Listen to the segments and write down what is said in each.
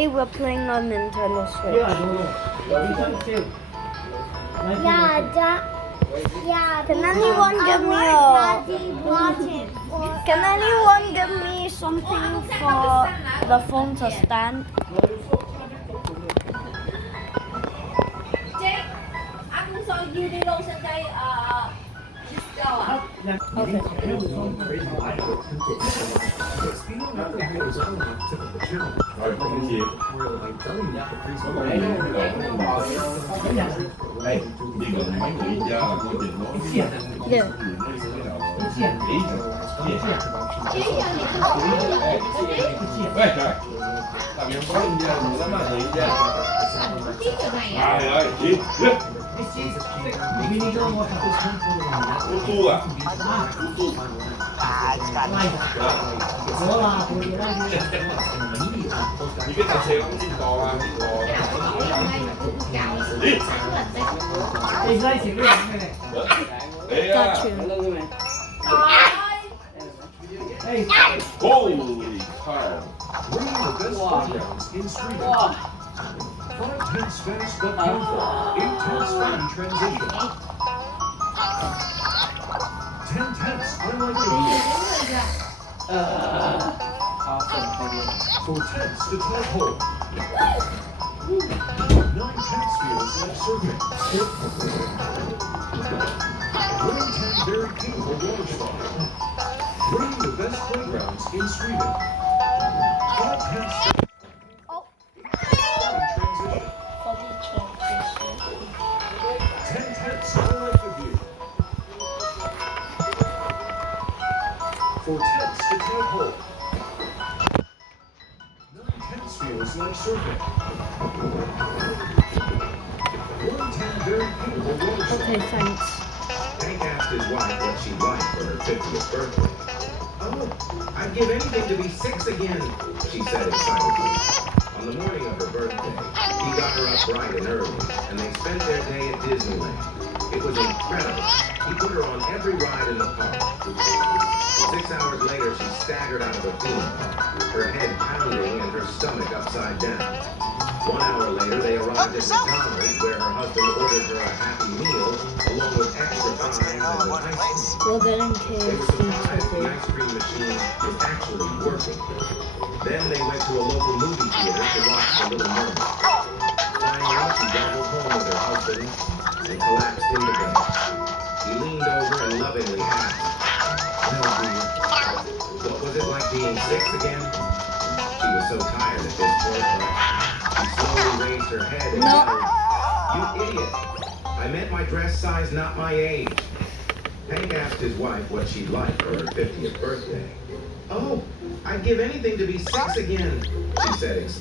Hey, we're playing on Nintendo Switch. Can anyone give me Can anyone give me something for the phone to stand? Okay. Yeah. Got you. Holy cow. Bringing the best playgrounds in Sweden. 5 tenths fast but beautiful. Intense fun transition. 10 tenths unlike the for tenths to 12 hole. 9 tenths feels like surfing. Winning 10 very beautiful water slide. Bringing the best playgrounds in Sweden. 5 tenths. Transition. 10 tenths unlike the view. For tenths to 10 hole. 9 tenths feels like surfing. 110 very beautiful water slide. Okay, thanks. Hank asked his wife what she'd like for her 50th birthday. Oh, I'd give anything to be 6 again, she said excitedly. On the morning of her birthday, he got her up bright and early, and they spent their day at Disneyland. It was incredible. He put her on every ride in the park. 6 hours later, she staggered out of a theme park, her head pounding and her stomach upside down. 1 hour later, they arrived at McDonald's, where her husband ordered her a happy meal, along with extra fries and an ice cream. We're getting They were surprised the KFC ice cream machine was actually working. Then they went to a local movie theater to watch The Little Mermaid. Finally, she gobbled home with her husband and collapsed into bed. He leaned over and lovingly asked, "Well, dear, what was it like being 6 again?" She was so tired at this point, but she slowly raised her head and yelled, "You idiot! I meant my dress size, not my age." Hank asked his wife what she'd like for her 50th birthday. "Oh, I'd give anything to be 6 again," she said.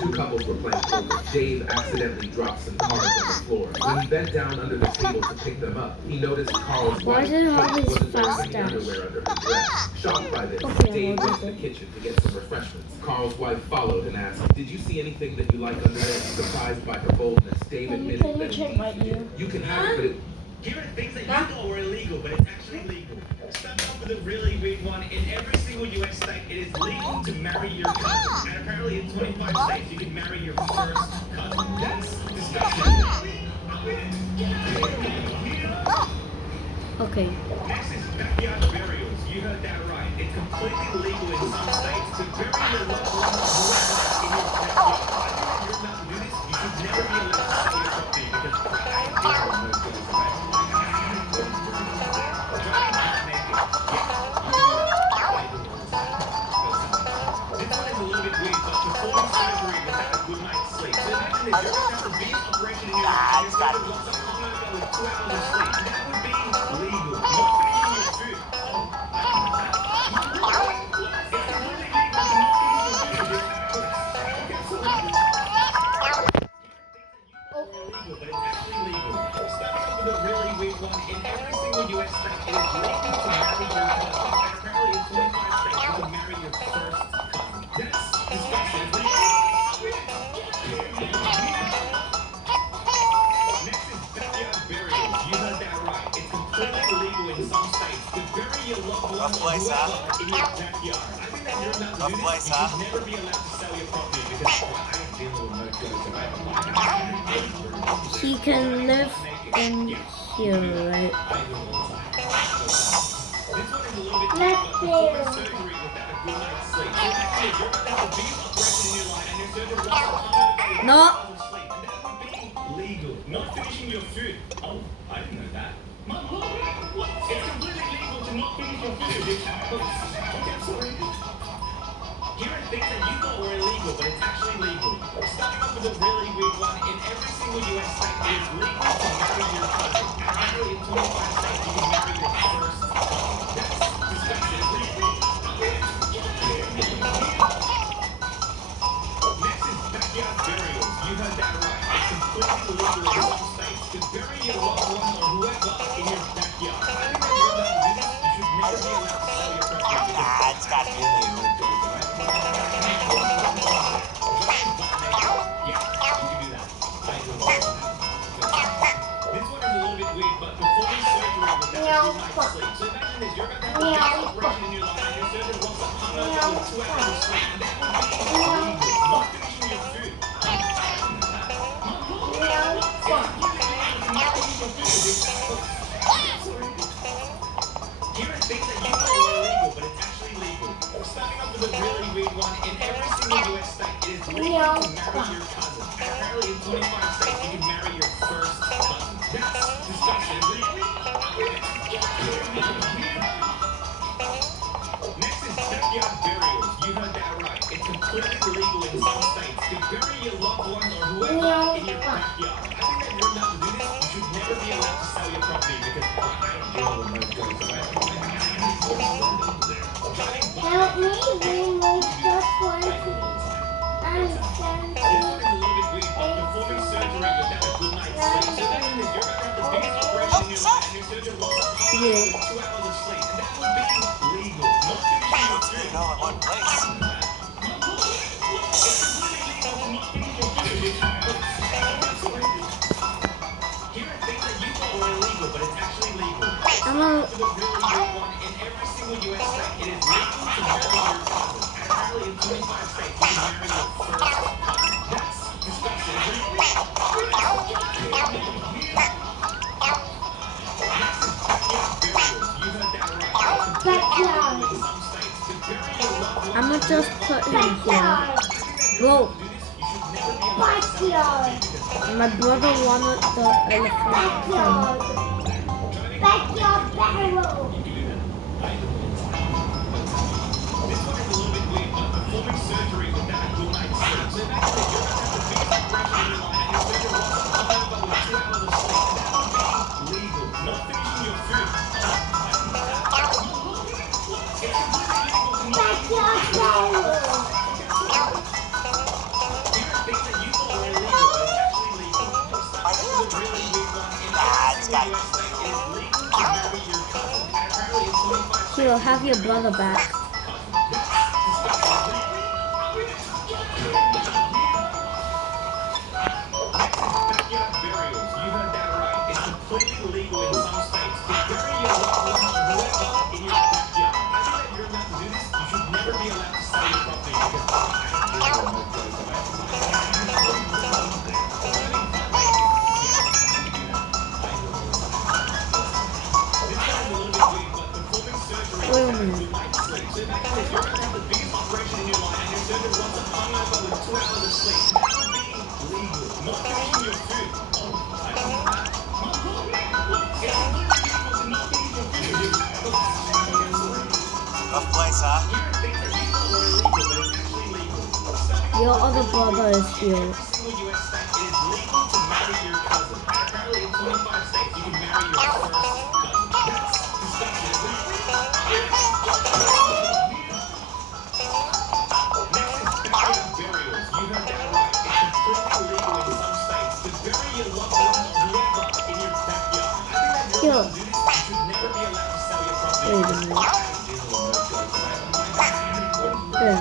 Two couples were playing poker. Dave accidentally dropped some cards on the floor. When he bent down under the table to pick them up, he noticed Carl's Why wife did it have these wasn't wearing fast any dash? underwear under her dress. Shocked by this, Okay, Dave we'll went do to the it. kitchen to get some refreshments. Carl's wife followed and asked, "Did you see anything that you like under there?" Surprised by her boldness, Dave admitted that indeed you can have it, but it... Here are things that you thought were illegal, but it's actually legal. Start off with a really weird one. In every single U.S. state, it is legal to marry your cousin. And apparently in 25 states, you can marry your first cousin. That's disgusting. Okay. Next is backyard burials. You heard that right. It's completely legal in some states to bury your loved ones whoever in your backyard. I think that you're not to do this. You should never be allowed to sell your property because Rough place, huh? Rough place, huh? Never be allowed to sell your property because he can live in here, right? Let's play. No. Legal. Not finishing your food. Oh, I didn't know that. Mum, it's completely legal to not finish your food. Okay, I'm sorry. Here are things that you thought were illegal, but it's actually legal. Starting off with a really weird one. In every single US state, it is legal to marry your cousin. Apparently, in 25 states, you can marry your first cousin. That's disgusting. Next is backyard burials. You heard that right. It's completely legal in some states to bury your loved one or whoever in your backyard. I think that you're allowed to do this. You should never be allowed to sell your property because it's got illegal. Starting off with a really weird one. In every single US state, it is legal to marry your cousin. Apparently, in 25 states, you can marry your first cousin. That's disgusting. Next is backyard burials. You heard that right. It's completely legal in some states to bury your loved one or whoever in your backyard. I think that you're allowed to do this. You should never be allowed to sell your property because I don't deal with those guys. Help me bring my stuff for I'm trying Performing surgery without a good night's sleep. So that means you're going to have the biggest operation in your life and your surgeon wants to have 2 hours of sleep. And that would be legal. Not finishing your food. All in one place. It's completely legal to not finish your food. Here are things that you thought were illegal, but it's actually legal. I'm a To the really weird one, in every single US state, it is legal to marry your cousin. Apparently, in 25 states, you can marry your first cousin. That's disgusting. I'ma just put him here. Bro, backyard. my brother wanted the elephant thing. Backyard barrel. This one is a little bit weird, but performing surgery without a good night's sleep. So imagine that you're going to have the biggest operation in your life and your surgeon wants to come over with 2 hours of sleep. And that would be legal. Not finishing your food. Backyard barrel. Here are things that you thought were illegal, but it's actually legal. Starting with a really weird one. In every single US state, it is legal to marry your cousin. And apparently in 25 Here, have your brother back. Backyard burials. You heard that right. It's completely legal in some states to bury your loved one or whoever in your backyard. I think that you're allowed to do this. You should never be allowed to sell your property because Wait a minute. Rough place, huh? Your other brother is here. Here. Wait a minute. There.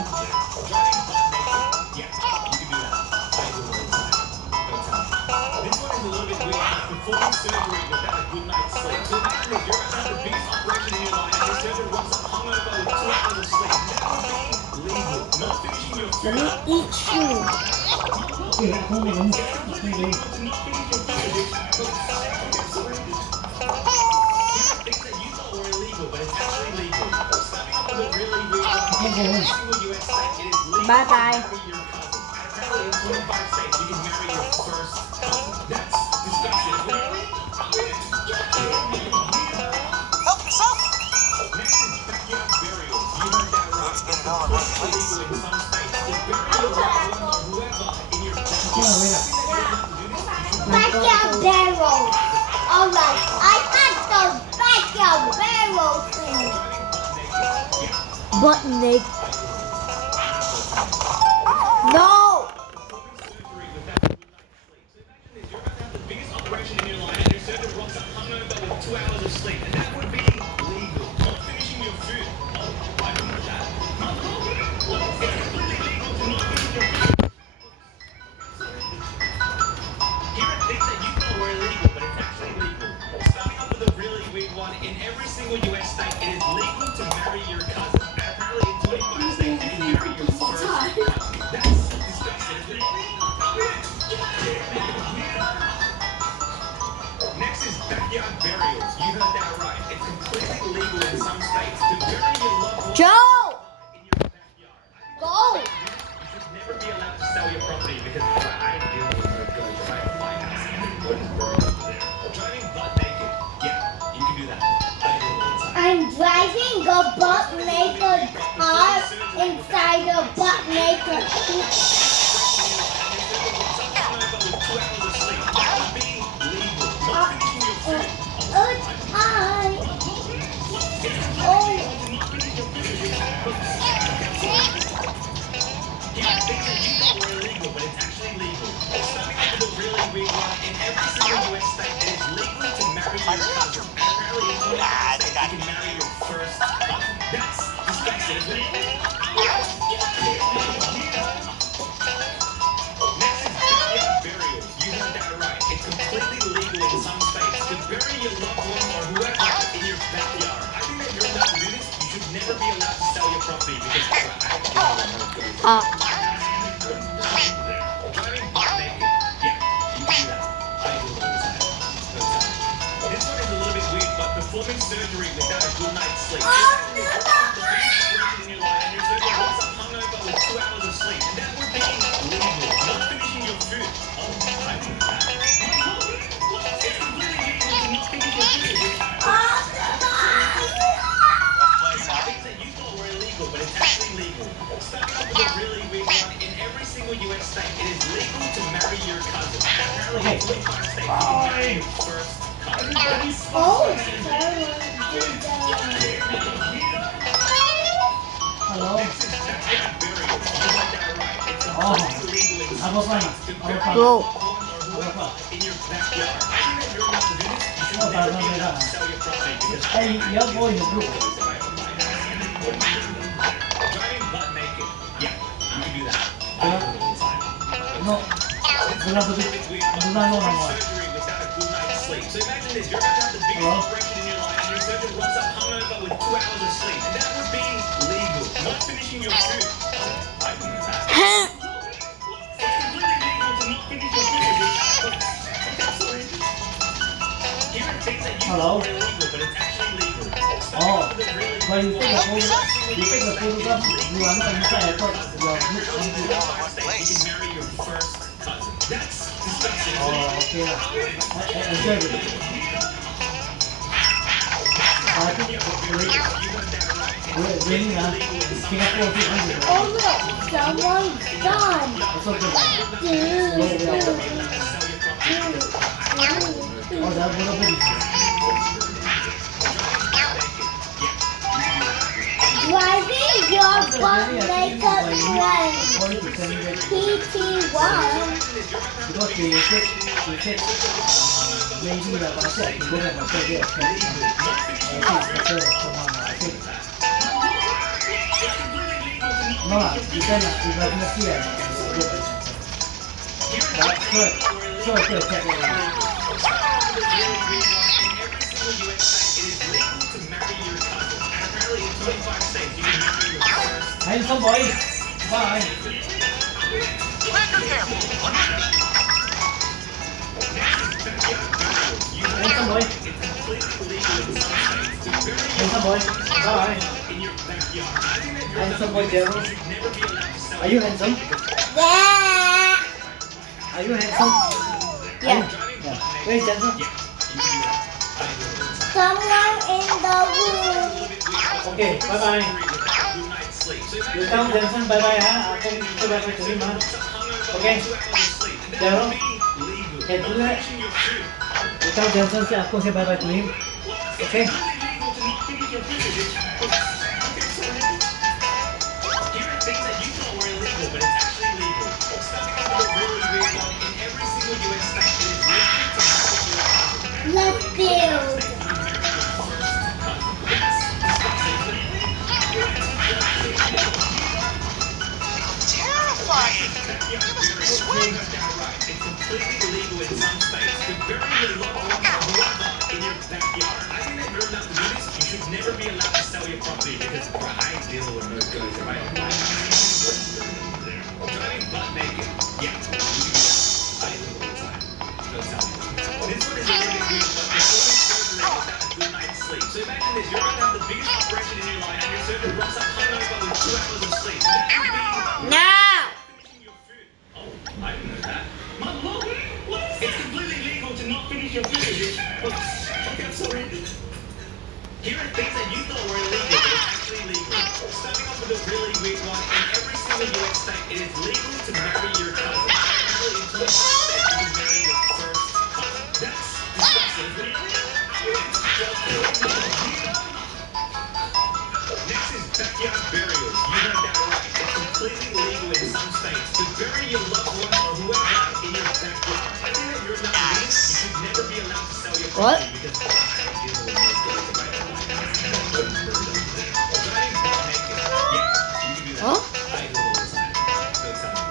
Performing surgery without a good night's sleep. So imagine if you're about to have the biggest operation in your life and your surgeon wants to hungover with 2 hours of sleep. That would be legal. Not finishing your Let food. me eat you. không bị đúng, không bị. Things that you thought were illegal, but it's actually legal. Starting off with a really weird one. Không In every có. single US state, it is legal Bye to bye. marry your cousin. And apparently in 25 states, you can marry your first cousin. That's disgusting. Help yourself. Next is backyard burials. You heard that right. It's been all in one place. Illegal in some states to bury your loved one or whoever in your backyard. Backyard barrel. Alright, I had those backyard barrel things. Butt naked. No! Surgery without a good night's sleep. So imagine this, you're about to have the biggest operation in your life and your surgeon rocks up hungover with 2 hours of sleep. And that would be legal. Not finishing your food. Oh, I don't know that. It's completely legal to not finish your food. Here are things that you thought were illegal, but it's actually legal. Starting off with a really weird one. In every single US state, it is legal to marry your cousin. And apparently in 25 states, you can marry your first cousin. That's disgusting, isn't it? Next is backyard burials. You heard that right. It's completely legal in some states to bury your loved one Joe! in your backyard. Go! You should never be allowed to sell your property because I deal with no good right at my house. What is buried over there? Driving butt naked. Yeah, you can do that. I do it all the time. I'm driving a butt naked car inside a butt naked coop. Hi. Oh. I think I can. That's disgusting, isn't it? Next is backyard burials. You heard that right. It's completely legal in some states to bury your loved one or whoever in your backyard. I think that you're allowed to do this. You should never be allowed to sell your property because driving butt naked. Yeah, you can do that. I do it all the time. This one is a little bit weird, but performing surgery without a good night's sleep. In your life, and your surgeon wakes up hungover with 2 hours of sleep, and that would be legal. Not finishing your food. Oh, I do that. It's completely legal to not finish your food. Rough place, huh? Things that you thought were illegal, but it's actually legal. Starting off with a really weird one. In every single US state, it is legal to marry your cousin. Apparently, in 25 states, you can marry your first cousin. Oh. Hello. Next is backyard burials. You heard that right. It's Oh. completely legal in some Ako pa. states to bury Ako pa. Go. your loved one or whoever in your backyard. I think that you're allowed to do this. You should Oh, never tama be nila. allowed to sell your property because Hey, you're going to group. driving butt naked. Yeah, you can do that. I do it all the time. No. Wala ba It's dito? weird, but Ano na performing naman? surgery without a good night's sleep. So imagine this, you're about to have the biggest Hello? operation in your life and your surgeon rocks up hungover with 2 hours of sleep. And that would be legal. Not finishing your food. Oh, I do that. It's completely legal to not finish your food. Here are things that you Hello? thought were illegal, but it's actually legal. Oh. Starting with a really When you take the photograph, you take the photograph, you are not inside airport, you are group on the... you can marry your first cousin. That's disgusting. Oh, okay lah. I enjoy it. I think it's raining ah. Singapore is raining. Oh look, someone's gone. It's okay lah. Oh, that would have been... Driving your butt naked friend. 40% PT1. because they said maybe like I said, you go and say yes, I think better someone I think. No lah, depend lah, if I can see it, sure, check it out. Handsome boy, bye. Be careful. handsome boy. Bye. Handsome boy, Gerald. Are you handsome? Yeah. Are you handsome? Yeah. Yeah. Where is Jensen? Someone in the room. Okay, bye bye. You tell Jensen bye bye ha. Aku say bye bye to him ha. Okay. Gerald. Can do that? You tell Jensen say aku say bye bye to him. Okay. Let's build. Terrifying. You must be sweating. It's completely illegal in some states to bury your loved one or whoever in your backyard. I think that you're allowed to do this. You should never be allowed to sell your property because I deal with no good. Driving butt naked. Yeah, you can do that. I do it all the time. No telling. This one is a little bit weird, but before surgery without a good night's sleep. So imagine this, you're going to have the biggest operation in your life and your surgeon rocks up hungover with 2 hours of sleep. That would be No. finishing your food. Oh, I didn't know that. My lord, it's completely legal to not finish your food. Okay, I'm sorry. Here are things that you thought were illegal, but it's actually legal. Starting off with a really weird one, in every single US state, it is legal to marry your cousin. Actually, in 20 states, you can marry your first cousin. That's disgusting, isn't it? Next is backyard burials. You heard that right. It's completely legal in some states to bury your loved one or whoever in your backyard. I think that you're not legal. You should never be allowed to sell your What? property because I deal with most guys about driving butt naked. Yeah, you can do that. Huh? I do it all the time. No telling.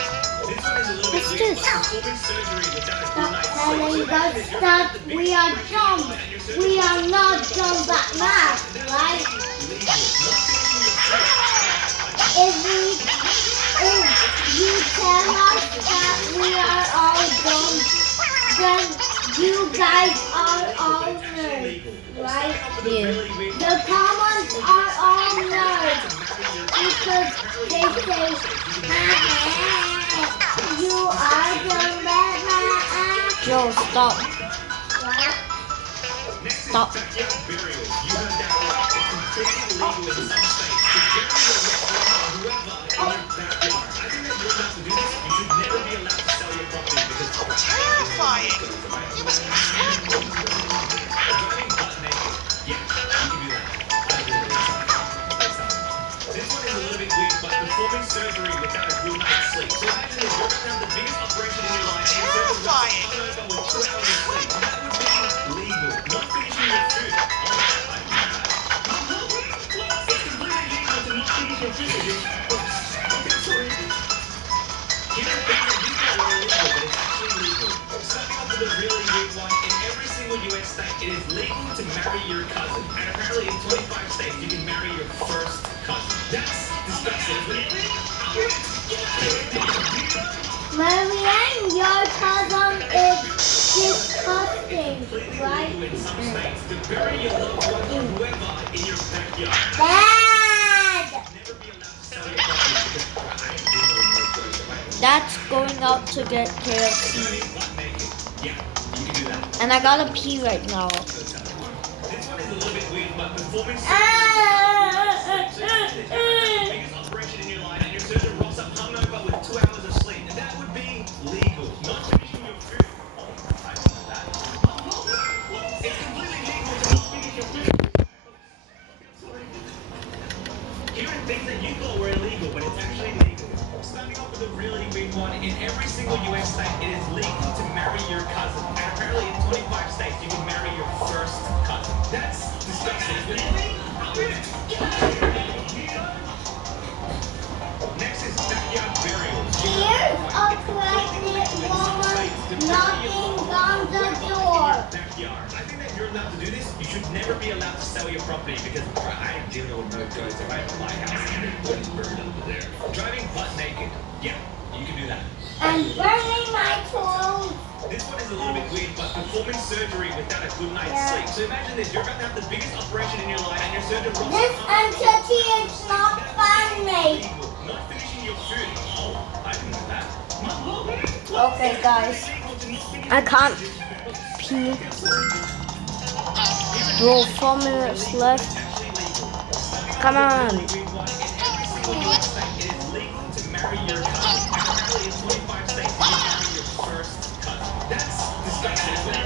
This one is a little bit What's weird, this? but performing surgery without a good night's sleep. Telling us that we are dumb. We are not dumb but math, right? If you tell us that we are all dumb, then you guys are all nerds, right? Yeah. The comments are all nerds because they say, you are dumb but math. Joe, stop. Right? Stop. Backyard burials. You heard that right. It's completely legal in some states to bury your loved one or whoever in your backyard. I think that you're allowed to do this. You should never be allowed to sell your property because Terrifying. You must be sweating. driving butt naked. Yeah, you can do that. I do it all the time. This one is a little bit weird, but performing surgery without a good night's sleep. So imagine this, you're going to have the biggest operation in your life and your surgeon Terrifying. runs up with 2 hours of sleep. That would be legal. Not finishing your food. Oh, I do that. It's completely legal to not finish your food. Okay, sorry. Here are things that you thought were illegal, but it's actually legal. Starting off with a really weird one, in every single US state, it is legal to marry your cousin. And apparently in 25 states, you can marry your first cousin. That's disgusting, isn't it? Marianne, your cousin is disgusting, Completely right? legal in some states to bury your loved one or whoever in your backyard. Bad! Never be allowed to sell your property because I am dealing with most guys that might That's going out to get KFC. butt naked. Yeah, you can do that. And I gotta pee right now. This one is a little bit weird, but performing biggest operation in your life and your surgeon rocks up hungover with 2 hours of sleep. That would be legal. Not finishing your food. Oh, I didn't know that. It's completely legal to not finish your food. Here are things that you thought were illegal, but it's actually legal. Starting off with a really weird one, in every single US state, it is legal to marry your cousin. And apparently in 25 states, you can marry your first cousin. That's disgusting, isn't it? Next is backyard burials. Here's a pregnant woman knocking on the door. Backyard. I think that you're allowed to do this. You should never be allowed to sell your property because I am dealing with no ghosts. If I have my house and what is burned over there. Driving butt naked. Yeah, you can do that. And burning my clothes. This one is a little bit bit weird, but performing surgery without a good night's Yeah. sleep. So imagine this, you're about to have the biggest operation in your life and your surgeon rocks This up entity is not funny. illegal. Not finishing your food. Oh, I didn't know that. Okay, guys. I can't pee. Bro, 4 minutes left. Come on. It is legal to marry your cousin. And apparently in 25 states you can marry your first cousin. That's disgusting, isn't it?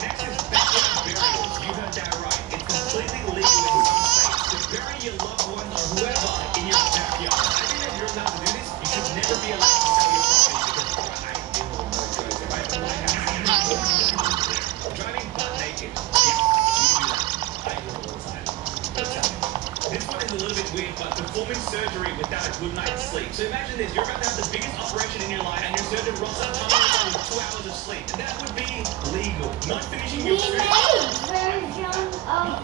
Next is backyard burials. You heard that right. It's completely legal in some states to bury your loved ones or whoever in your backyard. I think that you're allowed to do this. You should never be allowed to sell your property because I deal with no choice. If I have to buy a house, driving butt naked. Yeah, you can do that. I do it all the time. This one is a little bit weird, but performing surgery without a good night's sleep. So imagine this, you're about to have the biggest operation in your life and your surgeon rocks up with 2 hours of sleep. And that would be legal. Not finishing We your food. made version of all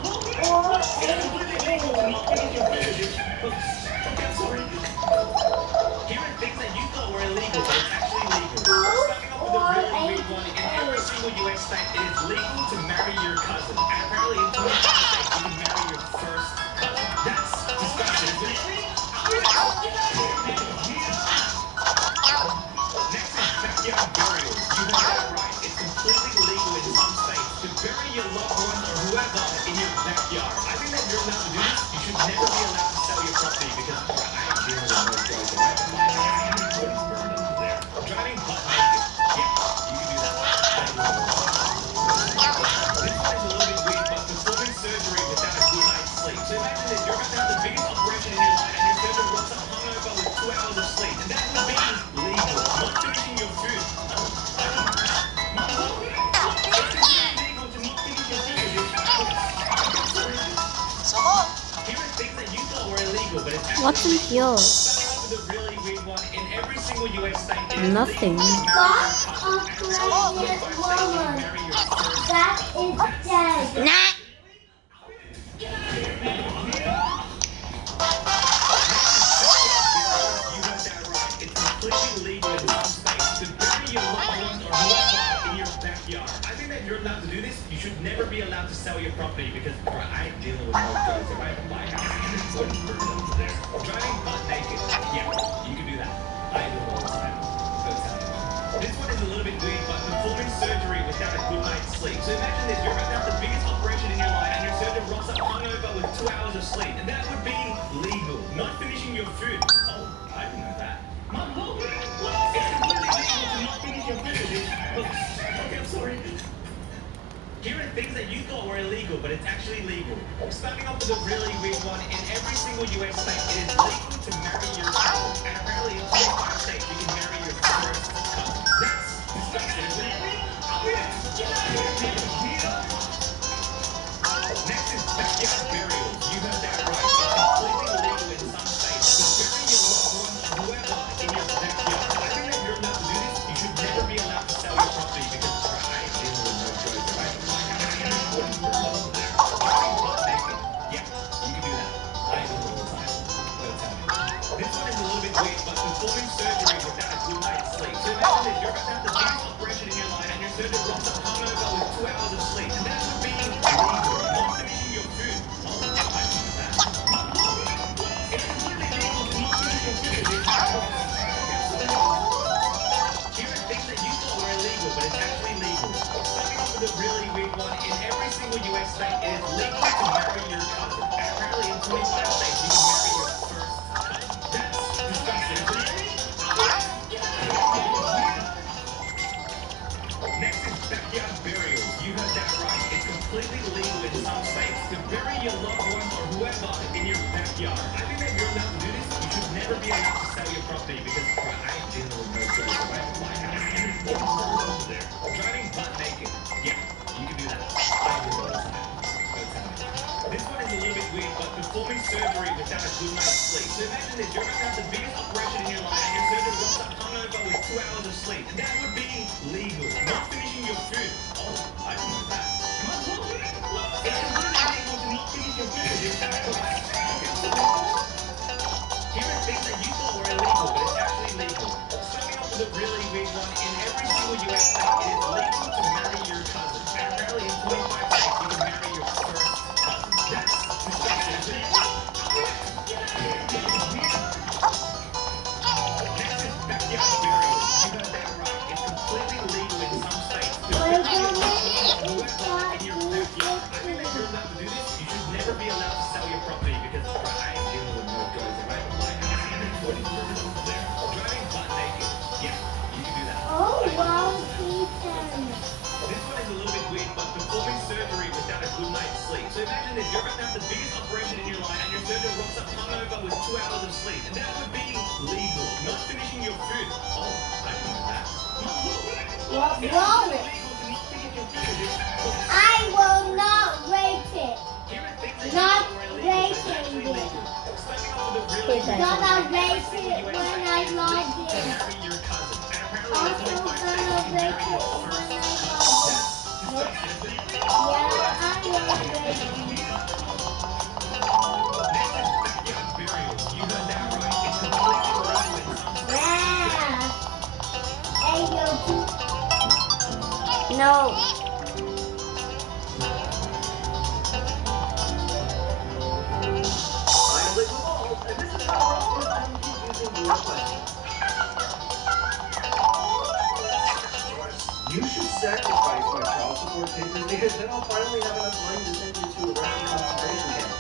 Here are things that you thought were illegal, but it's actually legal. Starting off with a really weird one. In every single US state, it is legal to marry your cousin. And apparently in 25 states, you can marry your first cousin. That's disgusting, isn't it? Next is backyard burials. You heard that right. It's completely legal in some states to bury your loved ones or whoever in your backyard. I think that you're allowed to do this. You should never be allowed to sell your property because I am dealing with no choice. If I have to buy a house, nobody's burned under there. Driving butt naked. Yeah, you can do that. I do it all the time. This one is a little bit weird, but performing surgery without a good night's sleep. So imagine this, you're about to have the biggest operation in your life and your surgeon rocks up hungover with 2 hours of sleep. And that would be legal. Not finishing your food. Here are things that you thought were illegal, but it's What's in here? starting off with a really weird one. In every single US state, it is Nothing. God of pregnant woman marry your first. that is dead. Nah. You heard that right. It's completely legal in some states to bury your loved ones or whoever in your backyard. I think that you're allowed to do this. You should never be allowed to sell your property because I deal with no choice. If I have to buy a house, nobody's burned under there. Driving butt naked. Yeah, you can do that. I do it all the time. Don't tell me. This one is a little bit weird, but performing surgery without a good night's sleep. So imagine this, you're about to have the biggest operation in your life and your surgeon rocks up hungover with 2 hours of sleep. And that would be legal. Not finishing your food. Oh, I didn't know that. It's completely legal to not finish your food. Okay, I'm sorry. Here are things that you thought were illegal, but it's actually legal. Starting off with a really weird one. In every single US state, it is legal to marry your cousin. And apparently in 25 states, you can marry your first cousin. That's disgusting, isn't it? Next is backyard burials. You heard that right. It's completely legal in some states to bury your loved ones or whoever in your backyard. I think that you're allowed to do this. You should never be allowed to sell your property because I deal with no choice. If I have to buy a house, nobody's burned under there. Driving butt naked. Yeah, you can do that. I do it all the time. Don't tell me. This one is a little bit weird, but performing surgery without a good night's sleep. So imagine this, you're about to have the biggest operation in your life and your surgeon rocks up hungover with 2 hours of sleep. And that would be legal. Not finishing your food. Oh, I didn't know that. It's completely legal to not finish your food. Here are things that you thought were illegal, but it's actually legal. Starting off with a really weird one. In every single US state, it is legal to marry your cousin. And apparently in 25 states, you can marry your first cousin. That's disgusting, isn't it? Next is backyard burials. You heard that right. It's completely legal in some states to bury your loved ones or whoever in your backyard. I think that you're allowed to do this. You should never be allowed to sell your property because I am dealing with no choice. If I have to buy a house, nobody's burned under there. Driving butt naked. Yeah, you can do that. I do it all the time. Don't tell me. This one is a little bit weird, but performing surgery without a good night's sleep. So imagine this, you're about to have the biggest operation in your life and your surgeon rocks up hungover with 2 hours of sleep. And that would be legal. Not finishing your food. Oh, I didn't know that. It's completely legal to not finish your food. Here are things that you thought were illegal, but it's actually legal. you're about to have the biggest operation in your life, and your surgeon rocks up hungover with 2 hours of sleep, and that would be legal. Not finishing your food. Oh, I didn't know that. Whoa. It's illegal to not finish your food. I will not rate it. Here are things that Not you know are illegal, but it's rating actually it. legal. Stepping up with a really Okay, Gonna guys. rate it when I log in. marry your cousin. And apparently Also it's 25 gonna states, you rate marry it your when first I log Yeah, in. Yeah, I will rate it. backyard burials. You heard that right. It's completely legal in some states. Yeah. Hey, yo, No. I'm Liquid Balls, and this is how I'm using your question. You should sacrifice my child support papers because then I'll finally have enough money to send you to a Russian concentration camp.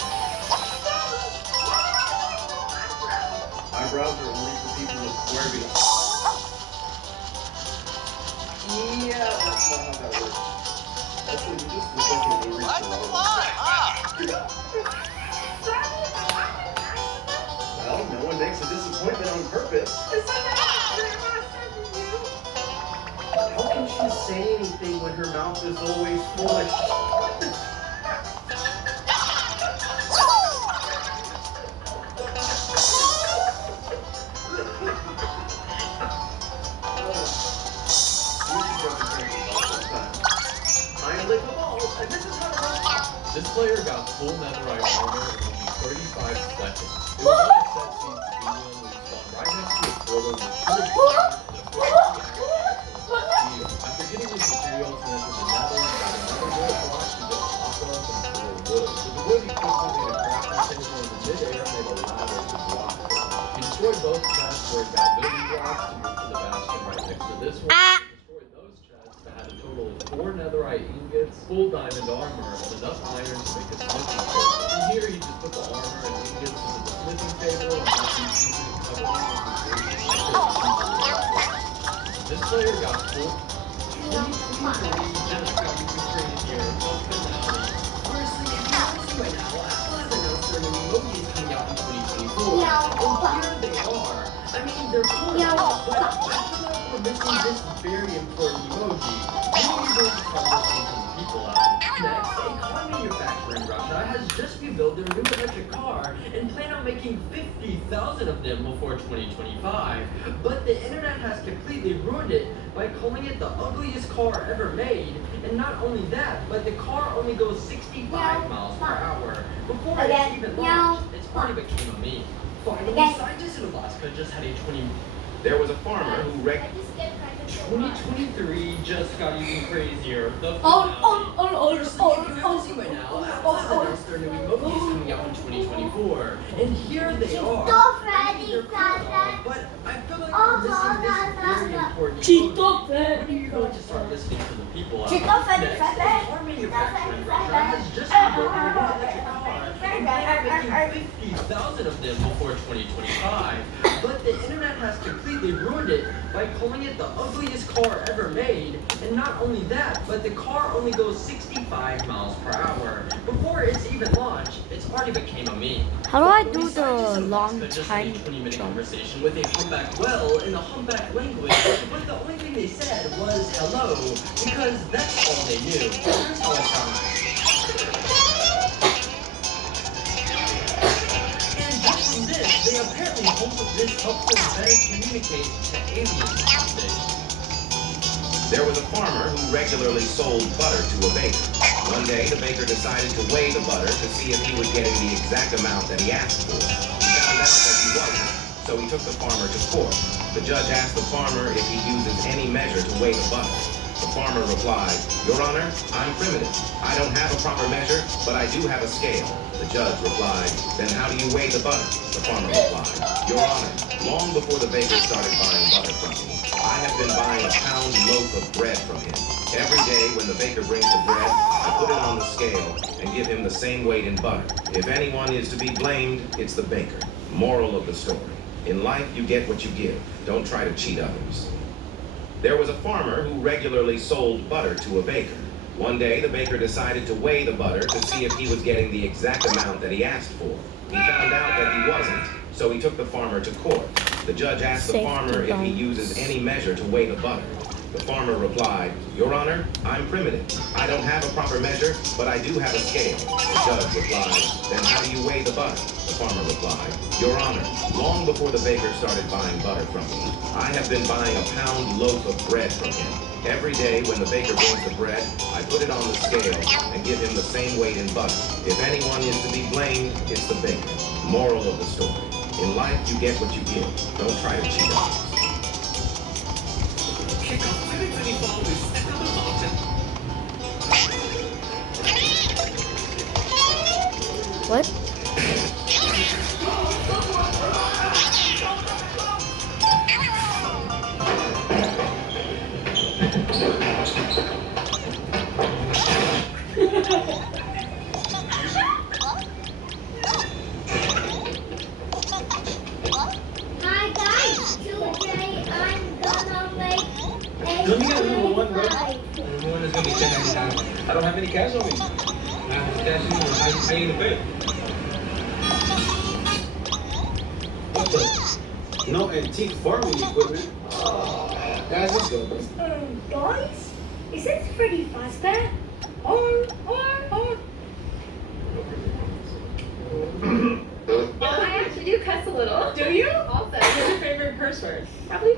Eyebrows are only for people with square. Yeah, that's not how that works. That's when you just look like an angry What? chihuahua. Why? Well, no one makes a disappointment on purpose. How can she say anything when her mouth is always full of I'm Liquid Balls, and this is how to This player got full netherite armor in only 35 seconds. It was on a set scene to be when we spawned right next to a portal with 2 After getting these materials, he entered the nether and got another wood block to go off of and for wood. With the wood, he quickly made a crafting table in the mid-air and made a ladder to block it. He destroyed both chests where he got building blocks to move to the bastion right next to this one. He destroyed those chests that had a total of 4 netherite ingots, full diamond armor, and enough iron to make a smithing table. In here, he just put the armor and ingots into the smithing table and got these pieces and covered them with the This player got full. I mean, they're cool, but I feel like we're missing this very important emoji. We need to start listening to the people out. Next, a car manufacturer in Russia has just rebuilt their new electric car and plan on making 50,000 of them before 2025. But the internet has completely ruined it by calling it the ugliest car ever made. And not only that, but the car only goes 65 miles per hour. Before it's even launched, it's already became a meme. Finally, scientists in Alaska just had a There was a farmer who wrecked 2023 just got even crazier. The see right now, Apple has announced their new emojis coming out in 2024, and here they are. But I feel like we're missing this very important emoji. When are you going to start listening to the people out? Next, a car manufacturer in Russia has just rebuilt their new electric car and plan on making 50,000 of them before 2025. But the internet has completely ruined it by calling it the ugliest car ever made. And not only that, but the car only goes 65 miles per hour. Before it's even launched, it's already became a meme. How do I But do we the scientists in long Alaska just had time a 20-minute jump? conversation with a humpback whale in a humpback language, but the only thing they said was hello, because that's all they knew. Here's how it sounds. And just from this, they apparently hope that this helps them better communicate to aliens someday. There was a farmer who regularly sold butter to a baker. One day, the baker decided to weigh the butter to see if he was getting the exact amount that he asked for. He found out that he wasn't, so he took the farmer to court. The judge asked the farmer if he uses any measure to weigh the butter. The farmer replied, "Your Honor, I'm primitive. I don't have a proper measure, but I do have a scale." The judge replied, "Then how do you weigh the butter?" The farmer replied, "Your Honor, long before the baker started buying butter from me, I have been buying a pound loaf of bread from him. Every day when the baker brings the bread, I put it on the scale and give him the same weight in butter. If anyone is to be blamed, it's the baker." Moral of the story: in life, you get what you give. Don't try to cheat others. There was a farmer who regularly sold butter to a baker. One day, the baker decided to weigh the butter to see if he was getting the exact amount that he asked for. He found out that he wasn't, so he took the farmer to court. The judge asked the farmer if he uses any measure to weigh the butter. The farmer replied, "Your Honor, I'm primitive. I don't have a proper measure, but I do have a scale." The judge replied, "Then how do you weigh the butter?" The farmer replied, "Your Honor, long before the baker started buying butter from me, I have been buying a pound loaf of bread from him. Every day when the baker brings the bread, I put it on the scale and give him the same weight in butter. If anyone is to be blamed, it's the baker." Moral of the story: in life, you get what you give. Don't try to cheat others. What? Hi guys, today I'm gonna make a Let me get number one, bro. pie. Number one is gonna be $10.99. I don't have any cash on me. I have cash in here. How you paying the bill? What the? No antique farming equipment. Guys, let's go. Guys, is this Freddy Fazbear? I actually do cuss a little. Do you? Also, what's your favorite curse word? Probably.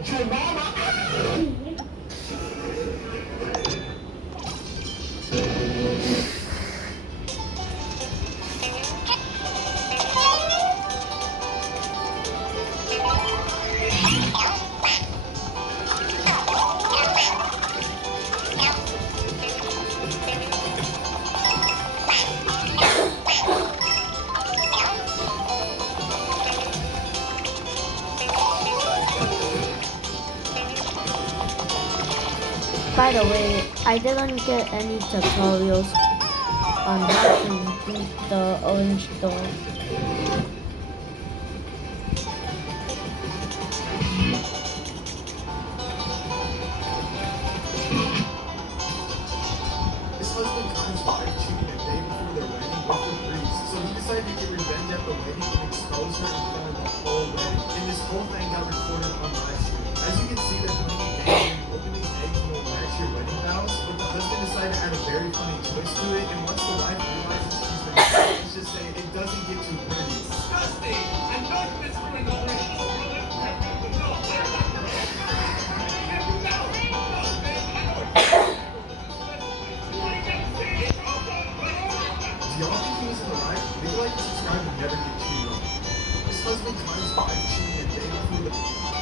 By the way, I didn't get any tutorials on how to beat the orange dog. His husband Con's wife cheated a day before their wedding with the priest, so he decided to get revenge at the wedding and expose her in front of the whole wedding. And this whole thing got recorded on live stream. As you can see, they're playing a game where you open these eggs and will match your wedding vows, but the husband decided to add a very funny twist to it, and once the wife realizes she's been cheated, let's just say it doesn't get too pretty. Disgusting! And not this for the rich. Do y'all think he was in the right? Leave a like and subscribe and never get cheated on. His husband Con's wife cheated a day before the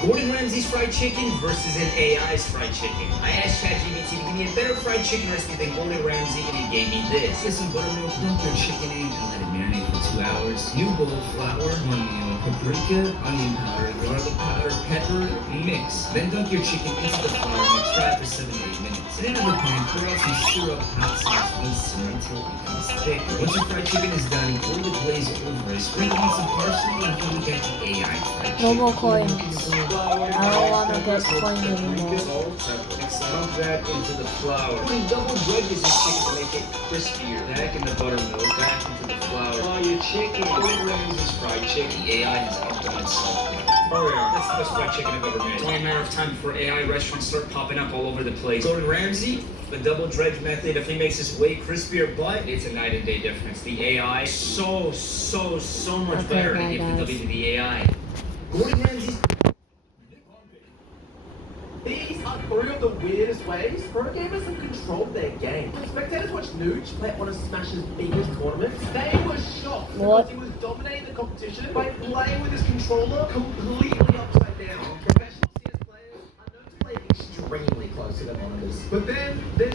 Gordon Ramsay's fried chicken versus an AI's fried chicken. I asked ChatGPT to give me a better fried chicken recipe than Gordon Ramsay, and he gave me this. Get some buttermilk, dunk your chicken in, and let it marinate for 2 hours. New bowl of flour, cornmeal, paprika, onion powder, garlic powder, pepper, mix. Then dunk your chicken into the flour and fry it for 7 to 8 minutes. Then in the pan, pour out some syrup, hot sauce, and simmer until it becomes thick. Once your fried chicken is done, pour the glaze over it, sprinkle on some parsley, and you get the AI fried No chicken. more coins. I don't want to get coins anymore. Dump that into the flour. Putting double wedges in chicken to make it crispier. Back in the buttermilk, back into the flour. Oh, your chicken. Gordon Ramsay's fried chicken. The AI has outdone itself. Oh yeah, that's the best fried chicken I've ever made. It's only a matter of time before AI restaurants start popping up all over the place. Gordon Ramsay, the double dredge method definitely makes this way crispier, but it's a night and day difference. The AI, so much Okay, better. bye, I give the guys. W to the AI. Gordon Ramsay's. These are 3 of the weirdest ways pro gamers have controlled their game. When spectators watched Nooch play at one of Smash's biggest tournaments, they were shocked What? because he was dominating the competition by playing with his controller completely upside down. Professional CS players are known to play extremely close to their monitors. But then there's